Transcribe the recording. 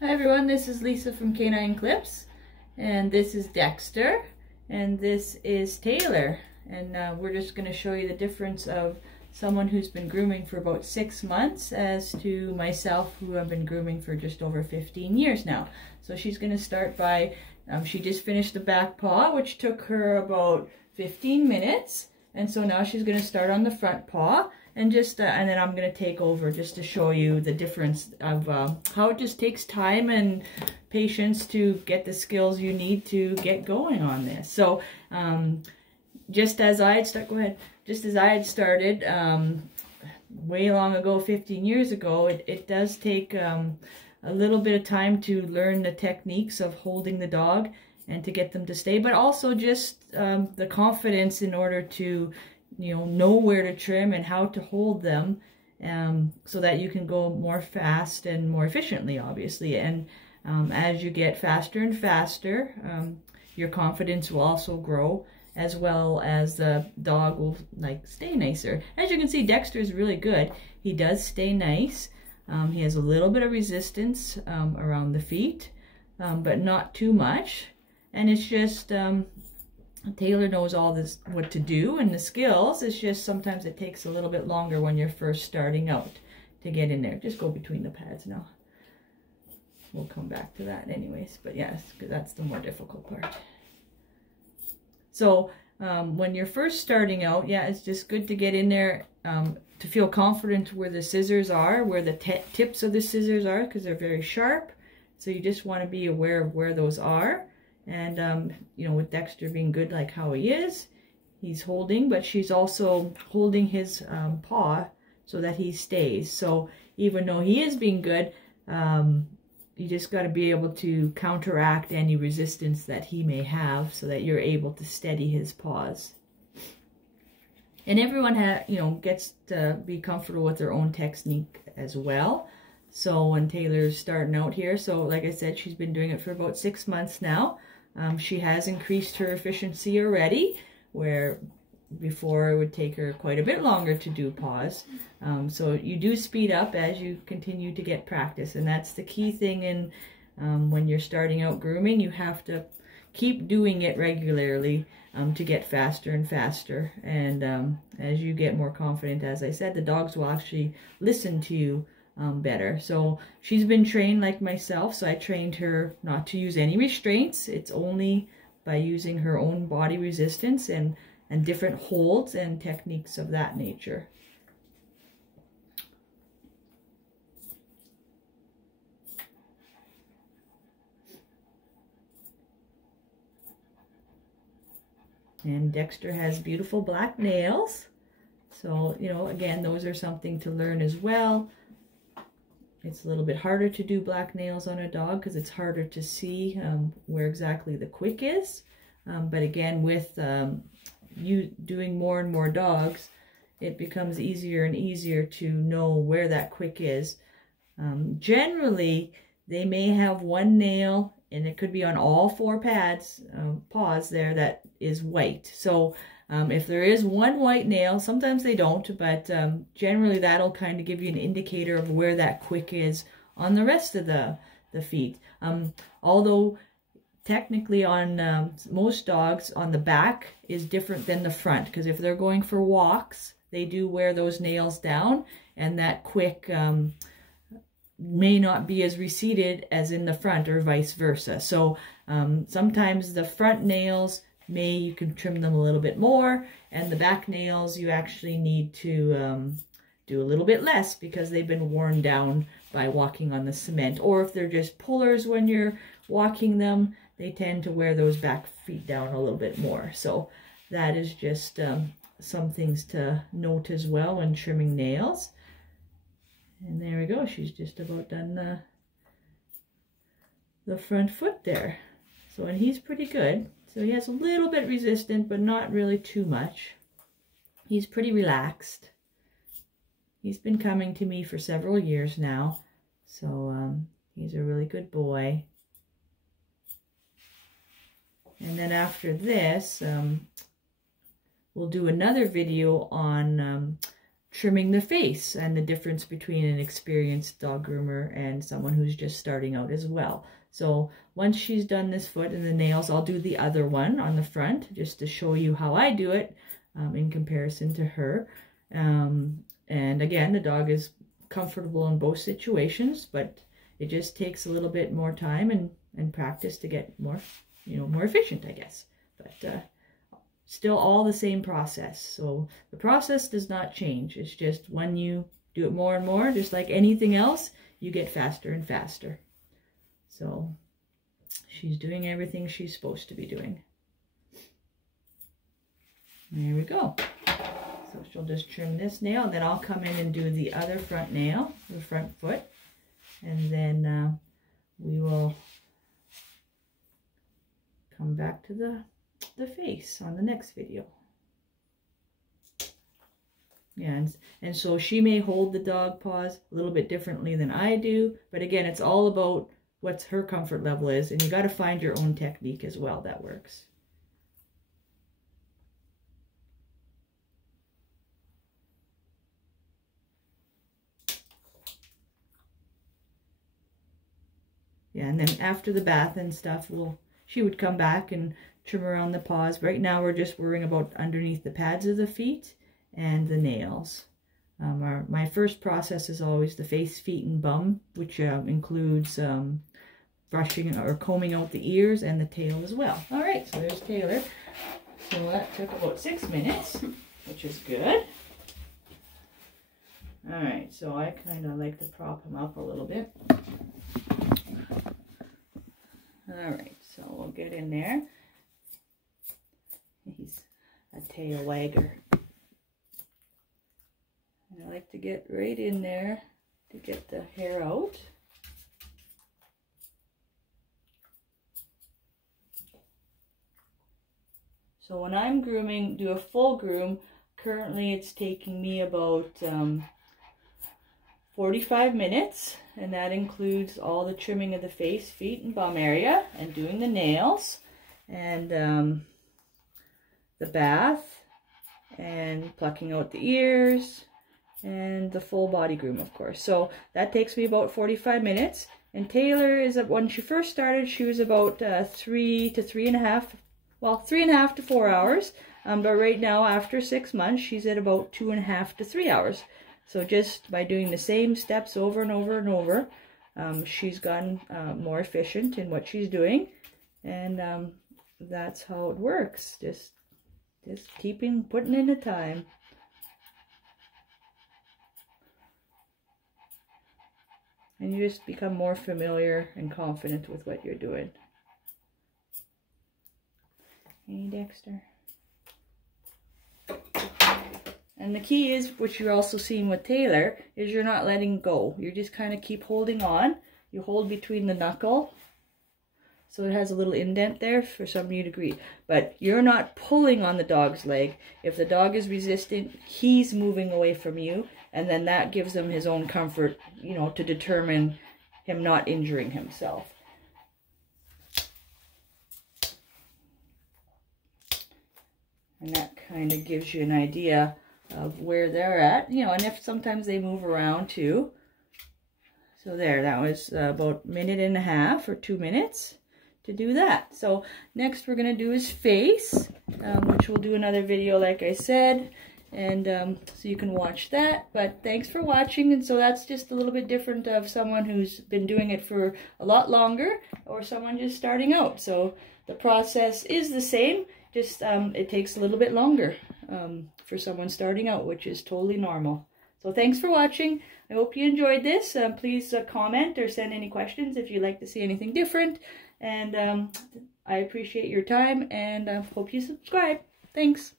Hi everyone, this is Lisa from Canine Clips, and this is Dexter, and this is Taylor, and we're just going to show you the difference of someone who's been grooming for about 6 months as to myself, who have been grooming for just over 15 years now. So she's going to start by, she just finished the back paw, which took her about 15 minutes, and so now she's going to start on the front paw. And just and then I'm going to take over just to show you the difference of how it just takes time and patience to get the skills you need to get going on this. So just as I had started way long ago, 15 years ago, it does take a little bit of time to learn the techniques of holding the dog and to get them to stay, but also just the confidence in order to know where to trim and how to hold them, so that you can go more fast and more efficiently, obviously. And as you get faster and faster, your confidence will also grow, as well as the dog will stay nicer. As you can see, Dexter is really good. He does stay nice. He has a little bit of resistance around the feet, but not too much. And it's just Taylor knows all this, what to do, and the skills. It's just sometimes it takes a little bit longer when you're first starting out to get in there. Just go between the pads now. We'll come back to that anyways, but yes, because that's the more difficult part. So when you're first starting out, yeah, it's just good to get in there to feel confident where the scissors are, where the tips of the scissors are, because they're very sharp. So you just want to be aware of where those are. And, with Dexter being good like how he is, he's holding, but she's also holding his paw so that he stays. So even though he is being good, you just got to be able to counteract any resistance that he may have so that you're able to steady his paws. And everyone gets to be comfortable with their own technique as well. So when Taylor's starting out here, so like I said, she's been doing it for about 6 months now. She has increased her efficiency already, where before it would take her quite a bit longer to do paws. So you do speed up as you continue to get practice, and that's the key thing in when you're starting out grooming. You have to keep doing it regularly to get faster and faster. And as you get more confident, as I said, the dogs will actually listen to you better. So she's been trained like myself, so I trained her not to use any restraints. It's only by using her own body resistance and different holds and techniques of that nature. And Dexter has beautiful black nails, so again, those are something to learn as well. It's a little bit harder to do black nails on a dog because it's harder to see where exactly the quick is. But again, with you doing more and more dogs, it becomes easier and easier to know where that quick is. Generally, they may have one nail, and it could be on all 4 paws there, that is white. So if there is one white nail, sometimes they don't, but generally that'll kind of give you an indicator of where that quick is on the rest of the feet. Although technically on most dogs, on the back is different than the front, because if they're going for walks, they do wear those nails down, and that quick may not be as receded as in the front, or vice versa. So sometimes the front nails, you can trim them a little bit more, and the back nails you actually need to do a little bit less because they've been worn down by walking on the cement. Or if they're just pullers when you're walking them, they tend to wear those back feet down a little bit more. So that is just some things to note as well when trimming nails. And there we go, she's just about done the front foot there. So, and he's pretty good. So he has a little bit resistant, but not really too much. He's pretty relaxed. He's been coming to me for several years now. So he's a really good boy. And then after this, we'll do another video on trimming the face and the difference between an experienced dog groomer and someone who's just starting out as well. So once she's done this foot and the nails, I'll do the other one on the front just to show you how I do it in comparison to her. And again, the dog is comfortable in both situations, but it just takes a little bit more time and practice to get more, more efficient, I guess. But still all the same process. So the process does not change. It's just when you do it more and more, just like anything else, you get faster and faster. So she's doing everything she's supposed to be doing. There we go. So she'll just trim this nail, and then I'll come in and do the other front nail, the front foot, and then we will come back to the face on the next video. Yeah, and so she may hold the dog paws a little bit differently than I do, but again, it's all about what her comfort level is, and you got to find your own technique as well that works. Yeah, and then after the bath and stuff, she would come back and trim around the paws. Right now we're just worrying about underneath the pads of the feet and the nails. My first process is always the face, feet, and bum, which includes brushing or combing out the ears and the tail as well. All right, so there's Taylor. So that took about 6 minutes, which is good. All right, so I kind of like to prop him up a little bit. All right, so we'll get in there. He's a tail wagger. And I like to get right in there to get the hair out. So when I'm grooming, do a full groom, currently it's taking me about 45 minutes, and that includes all the trimming of the face, feet, and bum area, and doing the nails, and the bath, and plucking out the ears, and the full body groom, of course. So that takes me about 45 minutes. And Taylor is, when she first started, she was about 3 to 3.5 to 4 hours. But right now, after 6 months, she's at about 2.5 to 3 hours. So just by doing the same steps over and over and over, she's gotten more efficient in what she's doing. And that's how it works. Just putting in the time. And you just become more familiar and confident with what you're doing. Hey, Dexter. And the key is, which you're also seeing with Taylor, is you're not letting go. You just kind of keep holding on. You hold between the knuckle. So it has a little indent there for some of you to agree. But you're not pulling on the dog's leg. If the dog is resistant, he's moving away from you. And then that gives him his own comfort, to determine him not injuring himself. And that kind of gives you an idea of where they're at, and if sometimes they move around too. So there, that was about 1.5 minutes or 2 minutes to do that. So next we're going to do his face, which we'll do another video like I said, and so you can watch that. But thanks for watching. And so that's just a little bit different of someone who's been doing it for a lot longer or someone just starting out. So the process is the same, just it takes a little bit longer for someone starting out, which is totally normal. So thanks for watching. I hope you enjoyed this. Please comment or send any questions if you'd like to see anything different. And I appreciate your time, and hope you subscribe. Thanks.